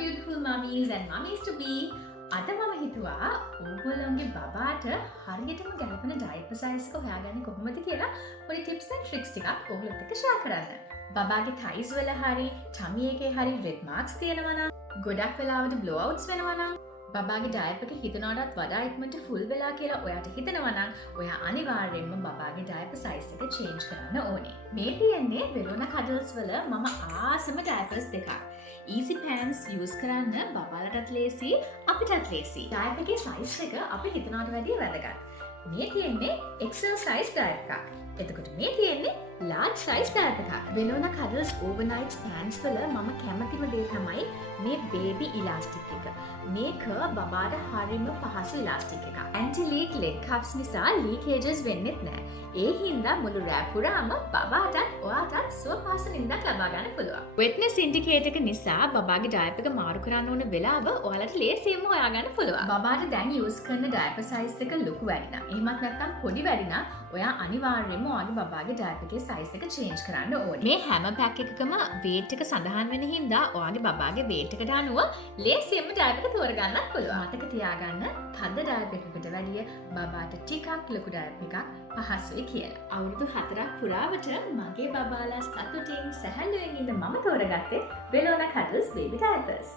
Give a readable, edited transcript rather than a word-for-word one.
beautiful mummies and mummies to be. අද මම හිතුවා ඕගොල්ලන්ගේ බබාට හරියටම ගැලපෙන ඩයපර් සයිස් එක හොයාගන්නේ කොහොමද කියලා පොඩි tips and tricks ටිකක් ඕගොල්ලොත් එක්ක share කරන්න. බබාගේ thighs වල හරි tummy එකේ හරි red marks තියෙනවා නම්, ගොඩක් වෙලාවට blowouts වෙනවා නම්, බබාගේ ඩයපර් එක හිතනවටත් වඩා ඉක්මනට full වෙලා කියලා ඔයාට හිතෙනවා නම්, ඔයා අනිවාර්යෙන්ම බබාගේ ඩයපර් සයිස් එක change කරන්න ඕනේ. මේ තියෙන්නේ Bellona Cuddles වල මම ආසම ඩයපර්ස් දෙකක්. Easy pants use කරන්න බබාලටත් ලේසි, අපිටත් ලේසි. ඩයපර් එකේ size එක අපි හිතනවට වැඩිය වැදගත්. මේ තියෙන්නේ XL size ඩයපර් එකක්. එතකොට මේ තියෙන්නේ large size ඩයපර් එකක්. Bellona Cuddles overnight pants වල මම කැමතිම දේ තමයි මේ baby elastic එක. මේක බබාට හරිම පහසු ඉලාස්ටික් එකක්. anti-leak leg cuffs නිසා leakages වෙන්නෙත් නැහැ. ඒ හින්දා මුළු රැප් පුරාම බබාටත් ඔයාටත් සුවපහසු නිින්දක් ලබා ගන්න පුළුවන්. wetness indicator එක නිසා බබාගේ ඩයපර් එක මාරු කරන්න ඕන වෙලාව ඔයාලට ලේසියෙන්ම හොයාගන්න පුළුවන්. බබාට දැන් use කරන ඩයපර් size එක ලොකු වැඩි නම්, එහෙමත් නැත්නම් පොඩි වැඩි නම්, ඔයා අනිවාර්යයෙන්ම ඔයාගේ බබාගේ ඩයපර් එකේ size එක change කරන්න ඕනේ. මේ හැම pack එකකම weight එක සඳහන් වෙන හින්දා ඔයාගේ බබාගේ weight එකට අනුව ලේසියෙන්ම ඩයපර් එක තෝරගන්නත් පුළුවන්. මතක තියාගන්න, තද ඩයපර් එකකට වැඩිය බබාට ටිකක් ලොකු ඩයපර් එකක් පහසුයි කියලා. අවුරුදු 4ක් පුරාවට මගේ බබාලා සතුටින් සැහැල්ලුවෙන් ඉන්න මම තෝරගත්තේ Bellona Cuddles baby diapers.